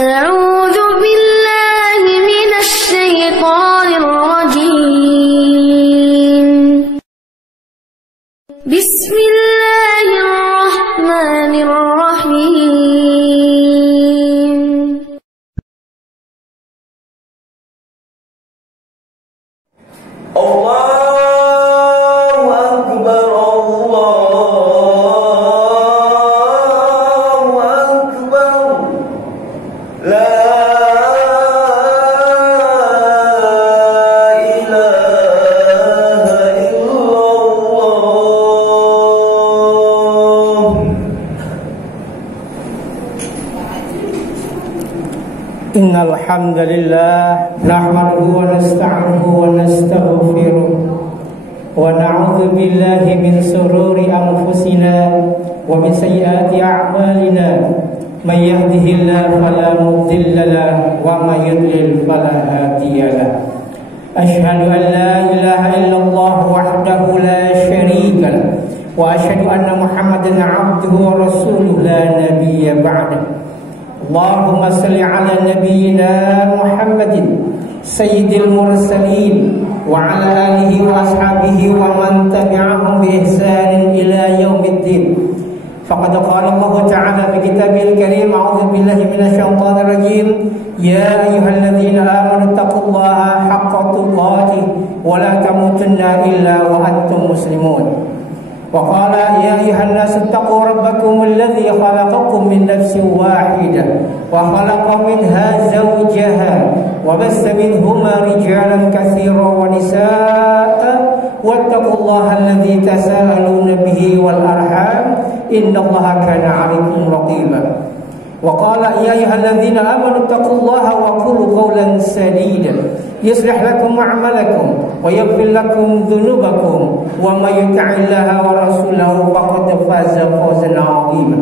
أعوذ بالله من الشيطان الرجيم. بسم الله الرحمن الرحيم. Allahu Akbar, Allahu Akbar, la ilaha illallah. Innal hamdalillah nahmaduhu wa nasta'inuhu wa nastaghfiruh wa na'udzu billahi min shururi anfusina wa min sayyiati a'malina. May yahdihillahu fala mudilla lahu wa may yudlil fala hadiya lahu. Asyhadu an la ilaha illallah wahdahu la syarika lahu wa asyhadu anna Muhammadan 'abduhu wa rasuluhu la nabiyya ba'dahu. Allahumma salli ala nabiyyina Muhammadin sayyidil mursalin wa ala alihi wa ashabihi wa man tabi'ahum bi ihsanin ila yaumiddin. Faqad qala Allah ta'ala fi kitabil karim, a'udzu billahi minasy syaithanir rajim, ya ayyuhalladzina amanu taqullaha haqqa tuqatih wa la tamutunna illa wa antum muslimun. وقال يا أيها الناس اتقوا ربكم الذي خلقكم من نفس واحدة وخلق منها زوجها وبث منهما رجالا كثيرا ونساء واتقوا الله الذي تساءلون به والأرحام إن الله كان عليكم رقيبا. وقال يا أيها الذين آمنوا اتقوا الله وقولوا قولا سديدا يصلح لكم أعمالكم ويغفر لكم ذنوبكم ومن يطع الله ورسوله فقد فاز فوزا عظيما.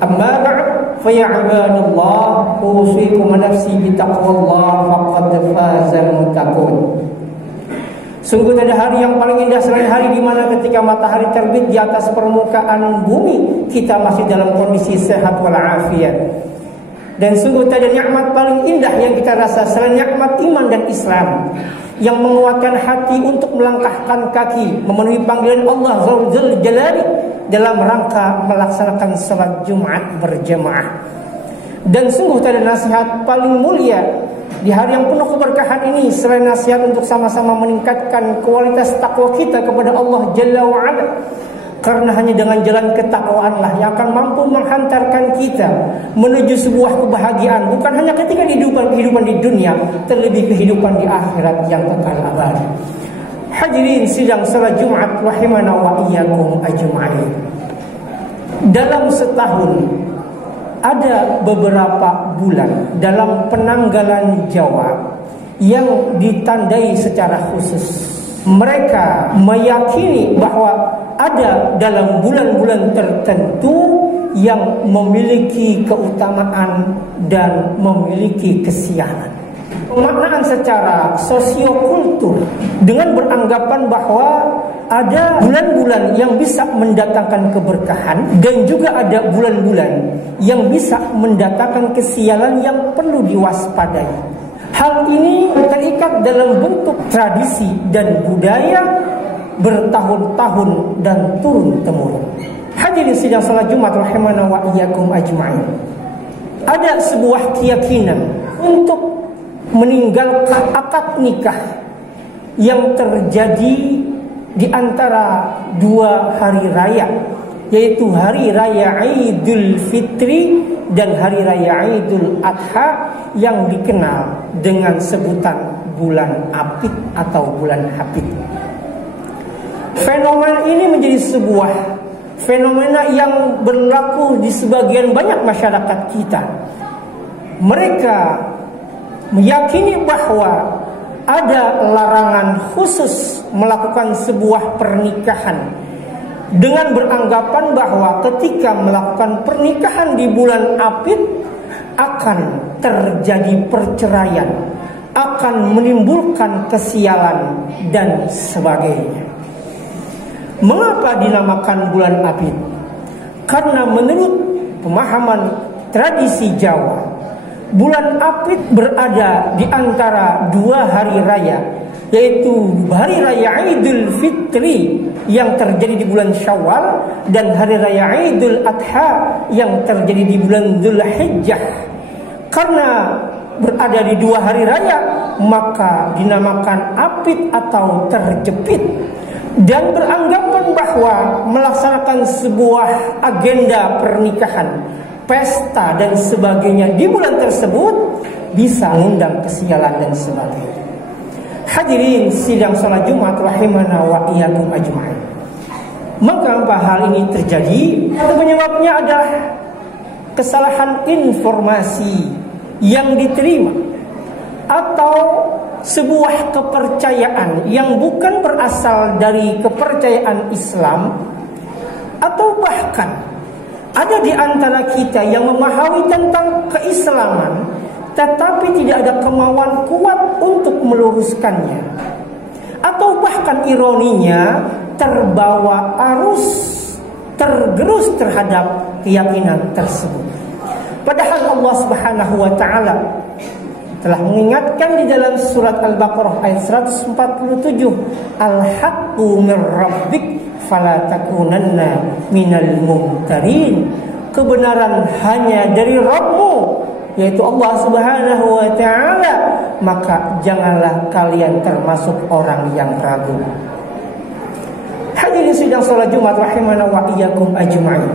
أما بعد فيا عباد الله أوصيكم ونفسي بتقوى الله فقد فاز المتقون. Sungguh ada hari yang paling indah selain hari di mana ketika matahari terbit di atas permukaan bumi kita masih dalam kondisi sehat walafiat. Dan sungguh tak ada nikmat paling indah yang kita rasa selain nikmat iman dan Islam yang menguatkan hati untuk melangkahkan kaki memenuhi panggilan Allah Azza Jalali dalam rangka melaksanakan salat Jumat berjamaah. Dan sungguh tak ada nasihat paling mulia di hari yang penuh keberkahan ini selain nasihat untuk sama-sama meningkatkan kualitas takwa kita kepada Allah Jalla wa'ala. Karena hanya dengan jalan ketakwaanlah yang akan mampu menghantarkan kita menuju sebuah kebahagiaan, bukan hanya ketika kehidupan di dunia, terlebih kehidupan di akhirat yang kekal abadi. Hadirin sidang salat Jumat rahimana wa iyyakum ajma'in. Dalam setahun ada beberapa bulan dalam penanggalan Jawa yang ditandai secara khusus. Mereka meyakini bahwa ada dalam bulan-bulan tertentu yang memiliki keutamaan dan memiliki kesialan. Pemaknaan secara sosiokultur dengan beranggapan bahwa ada bulan-bulan yang bisa mendatangkan keberkahan dan juga ada bulan-bulan yang bisa mendatangkan kesialan yang perlu diwaspadai. Hal ini terikat dalam bentuk tradisi dan budaya bertahun-tahun dan turun-temurun. Hadirin sidang salat Jumat rahimana wa iyyakum ajma'in. Ada sebuah keyakinan untuk meninggalkan akad nikah yang terjadi di antara dua hari raya, yaitu hari raya Idul Fitri dan hari raya Idul Adha yang dikenal dengan sebutan bulan Apit atau bulan Hapit. Fenomena ini menjadi sebuah fenomena yang berlaku di sebagian banyak masyarakat kita. Mereka meyakini bahwa ada larangan khusus melakukan sebuah pernikahan dengan beranggapan bahwa ketika melakukan pernikahan di bulan Apit akan terjadi perceraian, akan menimbulkan kesialan dan sebagainya. Mengapa dinamakan bulan Apit? Karena menurut pemahaman tradisi Jawa, bulan Apit berada di antara dua hari raya, yaitu hari raya Idul Fitri yang terjadi di bulan Syawal dan hari raya Idul Adha yang terjadi di bulan Dzulhijjah. Karena berada di dua hari raya, maka dinamakan Apit atau terjepit, dan beranggapan bahwa melaksanakan sebuah agenda pernikahan, pesta dan sebagainya di bulan tersebut bisa mengundang kesialan dan sebagainya. Hadirin sidang salat Jumat rahimana wa iyyakum ajma'in. Maka hal ini terjadi, penyebabnya adalah kesalahan informasi yang diterima atau sebuah kepercayaan yang bukan berasal dari kepercayaan Islam, atau bahkan ada di antara kita yang memahami tentang keislaman tetapi tidak ada kemauan kuat untuk meluruskannya, atau bahkan ironinya terbawa arus, tergerus terhadap keyakinan tersebut. Padahal Allah Subhanahu wa taala telah mengingatkan di dalam surat Al-Baqarah ayat 147, Al-haqqu mir rabbik fala takunanna minal mumtarin. Kebenaran hanya dari Rabbmu, yaitu Allah Subhanahu wa taala, maka janganlah kalian termasuk orang yang ragu. Hadirin sidang salat Jumat rahimana wa iyyakum ajma'in.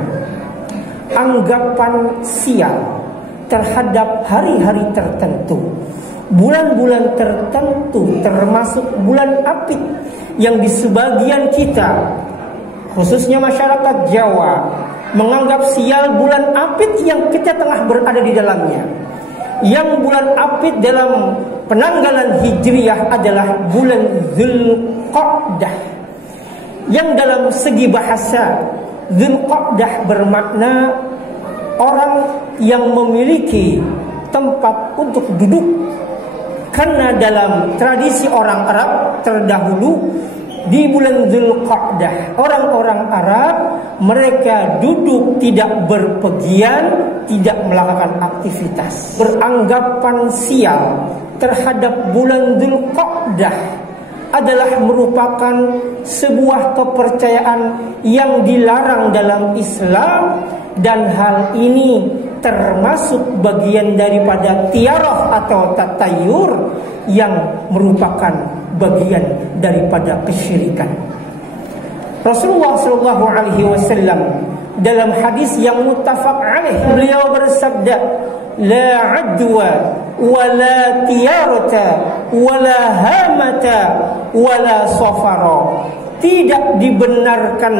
Anggapan sial terhadap hari-hari tertentu, bulan-bulan tertentu, termasuk bulan Apit yang di sebagian kita, khususnya masyarakat Jawa, menganggap sial bulan Apit yang kita tengah berada di dalamnya. Yang bulan Apit dalam penanggalan Hijriyah adalah bulan Dzulqa'dah, yang dalam segi bahasa Dzulqa'dah bermakna orang yang memiliki tempat untuk duduk. Karena dalam tradisi orang Arab terdahulu, di bulan Dzulqa'dah orang-orang Arab mereka duduk tidak berpergian, tidak melakukan aktivitas. Beranggapan sial terhadap bulan Dzulqa'dah adalah merupakan sebuah kepercayaan yang dilarang dalam Islam, dan hal ini termasuk bagian daripada tiarah atau tatayur yang merupakan bagian daripada kesyirikan. Rasulullah SAW dalam hadis yang muttafaq alaih, beliau bersabda, la adwa wala tiyarata wala hamata wala safara. Tidak dibenarkan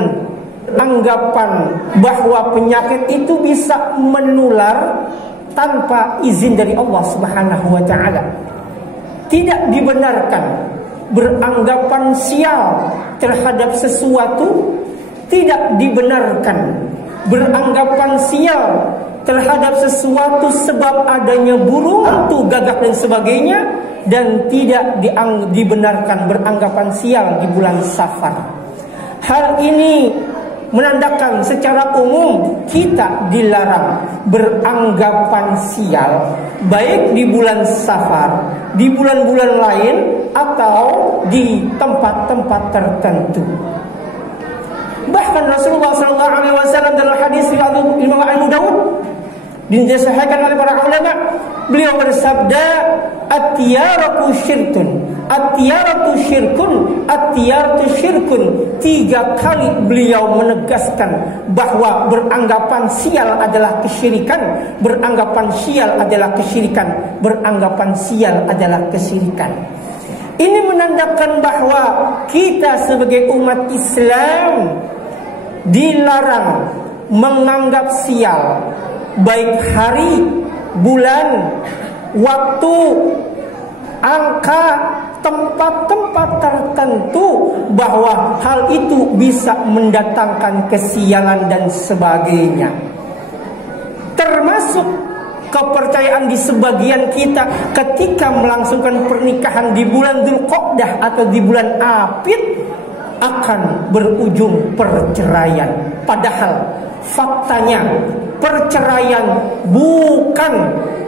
anggapan bahwa penyakit itu bisa menular tanpa izin dari Allah Subhanahu wa taala. Tidak dibenarkan beranggapan sial terhadap sesuatu, tidak dibenarkan beranggapan sial terhadap sesuatu sebab adanya burung, hantu, gagak dan sebagainya, dan tidak dibenarkan beranggapan sial di bulan Safar. Hal ini menandakan secara umum kita dilarang beranggapan sial, baik di bulan Safar, di bulan-bulan lain, atau di tempat-tempat tertentu. Bahkan Rasulullah SAW dalam hadis riwayat Imam Abu Dawud disahihkan oleh para ulama, beliau bersabda, at-tiyaratu syirkun, at-tiyaratu syirkun, at-tiyaratu syirkun. 3 kali beliau menegaskan bahwa beranggapan sial adalah kesyirikan, beranggapan sial adalah kesyirikan, beranggapan sial adalah kesyirikan. Ini menandakan bahwa kita sebagai umat Islam dilarang menganggap sial baik hari, bulan, waktu, angka, tempat-tempat tertentu, bahwa hal itu bisa mendatangkan kesialan dan sebagainya. Termasuk kepercayaan di sebagian kita ketika melangsungkan pernikahan di bulan Dzulqa'dah atau di bulan Apit akan berujung perceraian. Padahal faktanya perceraian bukan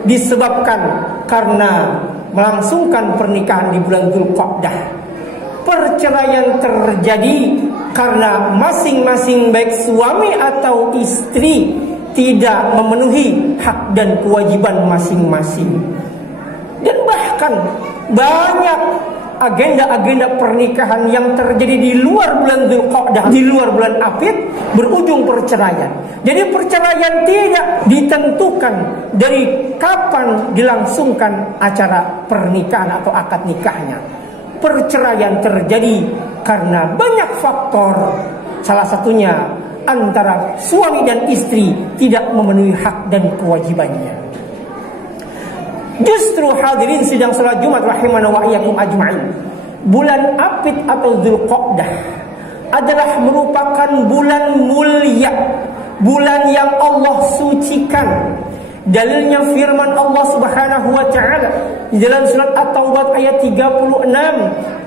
disebabkan karena melangsungkan pernikahan di bulan Dzulqa'dah. Perceraian terjadi karena masing-masing baik suami atau istri tidak memenuhi hak dan kewajiban masing-masing. Dan bahkan banyak agenda-agenda pernikahan yang terjadi di luar bulan Dzulqa'dah, di luar bulan Apit, berujung perceraian. Jadi perceraian tidak ditentukan dari kapan dilangsungkan acara pernikahan atau akad nikahnya. Perceraian terjadi karena banyak faktor. Salah satunya antara suami dan istri tidak memenuhi hak dan kewajibannya. Justru hadirin sidang salat Jumat rahimana wa iyyakum ajma'in, bulan Apit atau Dzulqa'dah adalah merupakan bulan mulia, bulan yang Allah sucikan. Dalilnya firman Allah Subhanahu wa taala di dalam surat At-Taubah ayat 36.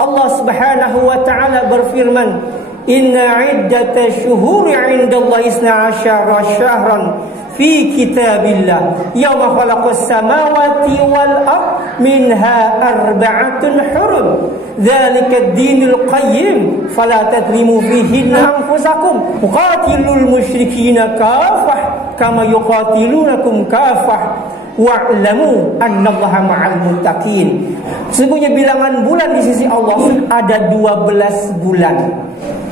Allah Subhanahu wa taala berfirman, "Inna 'iddatash shuhuri 'indallahi 12 syahran fi kitabillah yawma khalaqas samawati wal ard minha arba'atun hurum dzalika ad-dinul qayyim fala tadlimu fihinna anfusakum qatilul musyrikina kafah kama yuqatilunakum kafah wa'lamu annallaha ma'al muttaqin." Sesungguhnya bilangan bulan di sisi Allah ada 12 bulan.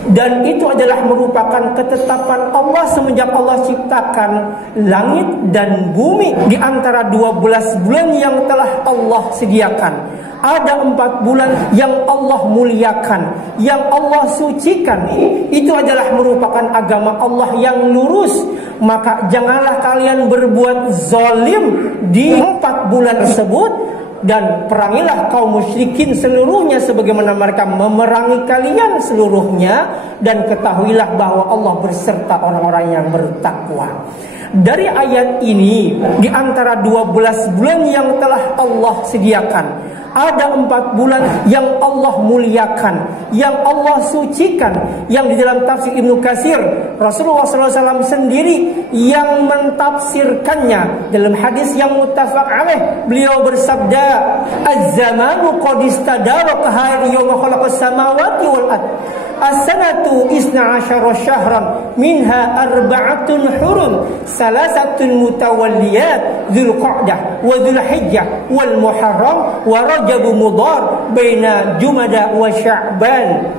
Dan itu adalah merupakan ketetapan Allah semenjak Allah ciptakan langit dan bumi. Di antara 12 bulan yang telah Allah sediakan, ada 4 bulan yang Allah muliakan, yang Allah sucikan. Itu adalah merupakan agama Allah yang lurus. Maka janganlah kalian berbuat zalim di 4 bulan tersebut. Dan perangilah kaum musyrikin seluruhnya sebagaimana mereka memerangi kalian seluruhnya. Dan ketahuilah bahwa Allah berserta orang-orang yang bertakwa. Dari ayat ini, di antara 12 bulan yang telah Allah sediakan, ada 4 bulan yang Allah muliakan, yang Allah sucikan, yang di dalam tafsir Ibnu Katsir Rasulullah SAW sendiri yang mentafsirkannya. Dalam hadis yang muttafaq alaih, beliau bersabda, "Az-zamanu qad istadara ka hari yawma khalaqas samawati wal ard. As-sanatu 12 syahran minha arba'atun hurum salasatun mutawalliyat Dzulqa'dah wa Dzulhijjah wal Muharram wa Rajab mudhar baina Jumada wa Sya'ban."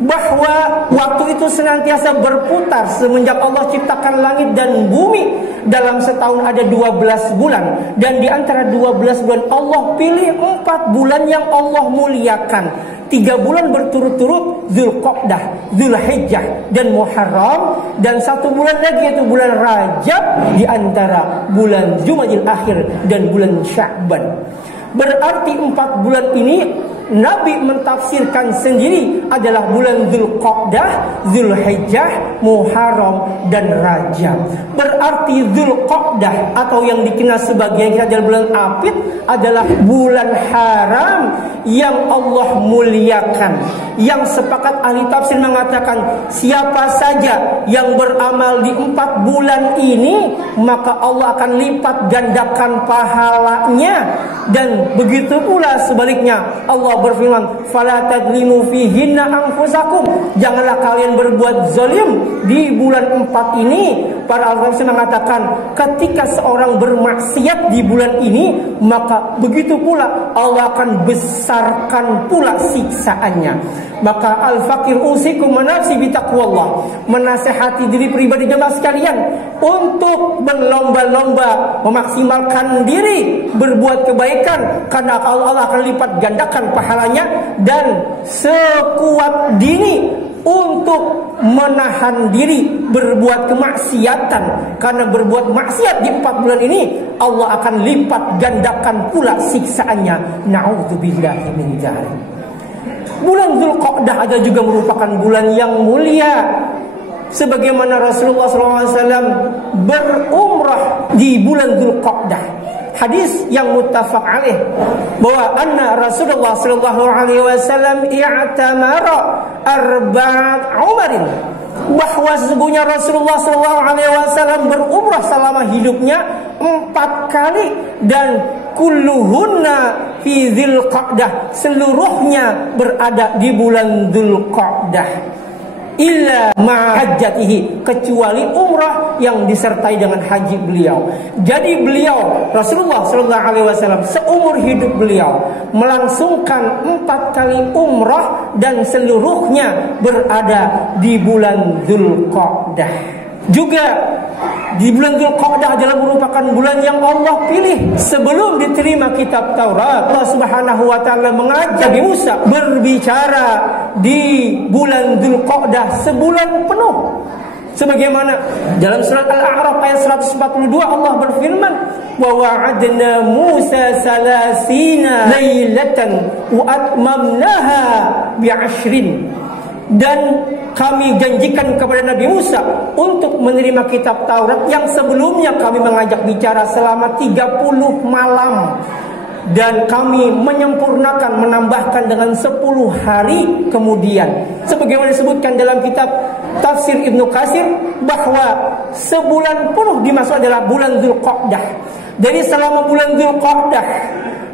Bahwa waktu itu senantiasa berputar semenjak Allah ciptakan langit dan bumi. Dalam setahun ada 12 bulan. Dan di antara 12 bulan Allah pilih 4 bulan yang Allah muliakan. 3 bulan berturut-turut, Dzulqa'dah, Dzulhijjah dan Muharram. Dan 1 bulan lagi yaitu bulan Rajab, di antara bulan Jumadil Akhir dan bulan Sya'ban. Berarti 4 bulan ini Nabi mentafsirkan sendiri adalah bulan Dzulqa'dah, Dzulhijjah, Muharram dan Rajab. Berarti Dzulqa'dah atau yang dikenal sebagai adalah bulan Apit adalah bulan haram yang Allah muliakan. Yang sepakat ahli tafsir mengatakan, siapa saja yang beramal di 4 bulan ini, maka Allah akan lipat gandakan pahalanya. Dan begitu pula sebaliknya, Allah berfirman, "Fala tadlimu fihinna anfusakum." Janganlah kalian berbuat zalim di bulan 4 ini. Para ulama mengatakan, ketika seorang bermaksiat di bulan ini, maka begitu pula Allah akan besarkan pula siksaannya. Maka al-fakir usikum manafsi bitaqwallah, menasehati diri pribadi jemaah sekalian untuk berlomba-lomba memaksimalkan diri berbuat kebaikan, karena Allah akan lipat gandakan pahalanya. Dan sekuat diri untuk menahan diri berbuat kemaksiatan, karena berbuat maksiat di 4 bulan ini Allah akan lipat gandakan pula siksaannya. Na'udzubillahi min dzalik. Bulan Dzulqa'dah adalah juga merupakan bulan yang mulia, sebagaimana Rasulullah SAW berumrah di bulan Dzulqa'dah. Hadis yang muttafaq alaih bahwa anna Rasulullah sallallahu alaihi wasallam i'tamara arba'at umarin, bahwa sesungguhnya Rasulullah SAW berumrah selama hidupnya 4 kali, dan kulluhunna fi Dzulqa'dah, seluruhnya berada di bulan Dzulqa'dah, illa ma'hajjatihi, kecuali umrah yang disertai dengan haji beliau. Jadi beliau Rasulullah SAW seumur hidup beliau melangsungkan 4 kali umrah, dan seluruhnya berada di bulan Dzulqa'dah. Juga di bulan Dzulqa'dah adalah merupakan bulan yang Allah pilih sebelum diterima kitab Taurat. Allah Subhanahu wa taala mengajak Nabi Musa berbicara di bulan Dzulqa'dah sebulan penuh. Sebagaimana dalam surat Al-A'raf ayat 142 Allah berfirman, wa wa'adna Musa 30 lailatan wa atmamnaha bi'ashrin, dan kami janjikan kepada Nabi Musa untuk menerima kitab Taurat yang sebelumnya kami mengajak bicara selama 30 malam, dan kami menyempurnakan, menambahkan dengan 10 hari kemudian. Sebagaimana disebutkan dalam kitab Tafsir Ibnu Katsir bahwa sebulan penuh dimaksud adalah bulan Dzulqa'dah. Jadi selama bulan Dzulqa'dah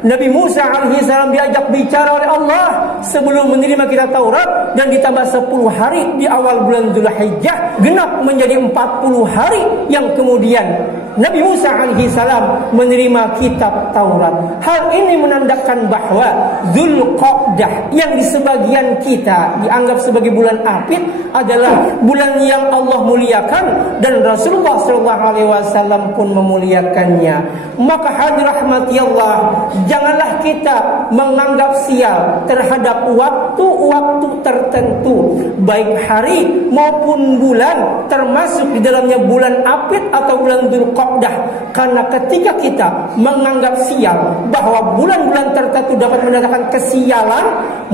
Nabi Musa alaihissalam diajak bicara oleh Allah sebelum menerima kitab Taurat, dan ditambah 10 hari di awal bulan Dzulhijjah, genap menjadi 40 hari yang kemudian Nabi Musa alaihissalam menerima kitab Taurat. Hal ini menandakan bahwa Dzulqa'dah yang di sebagian kita dianggap sebagai bulan apit adalah bulan yang Allah muliakan, dan Rasulullah SAW pun memuliakannya. Maka hadirin rahmati Allah, janganlah kita menganggap sial terhadap waktu-waktu tertentu, baik hari maupun bulan, termasuk di dalamnya bulan apit atau bulan Dzulqa'dah. Karena ketika kita menganggap sial bahwa bulan-bulan tertentu dapat mendatangkan kesialan,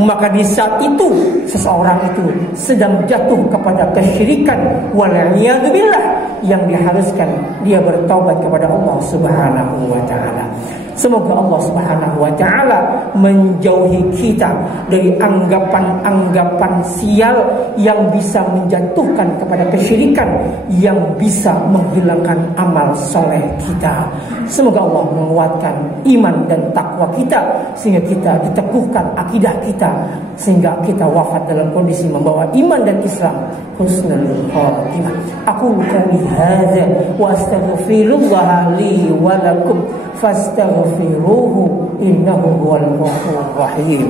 maka di saat itu seseorang itu sedang jatuh kepada kesyirikan, wal'iyadzubillah, yang diharuskan dia bertaubat kepada Allah Subhanahu wa taala. Semoga Allah Subhanahu wa taala menjauhi kita dari anggapan-anggapan sial yang bisa menjatuhkan kepada kesyirikan, yang bisa menghilangkan amal soleh kita. Semoga Allah menguatkan iman dan takwa kita, sehingga kita diteguhkan akidah kita, sehingga kita wafat dalam kondisi membawa iman dan Islam, husnul khatimah. Aku qouli hadza wa astaghfirullah li wa lakum fastaghfiruhu innahu huwal ghafurur rahim.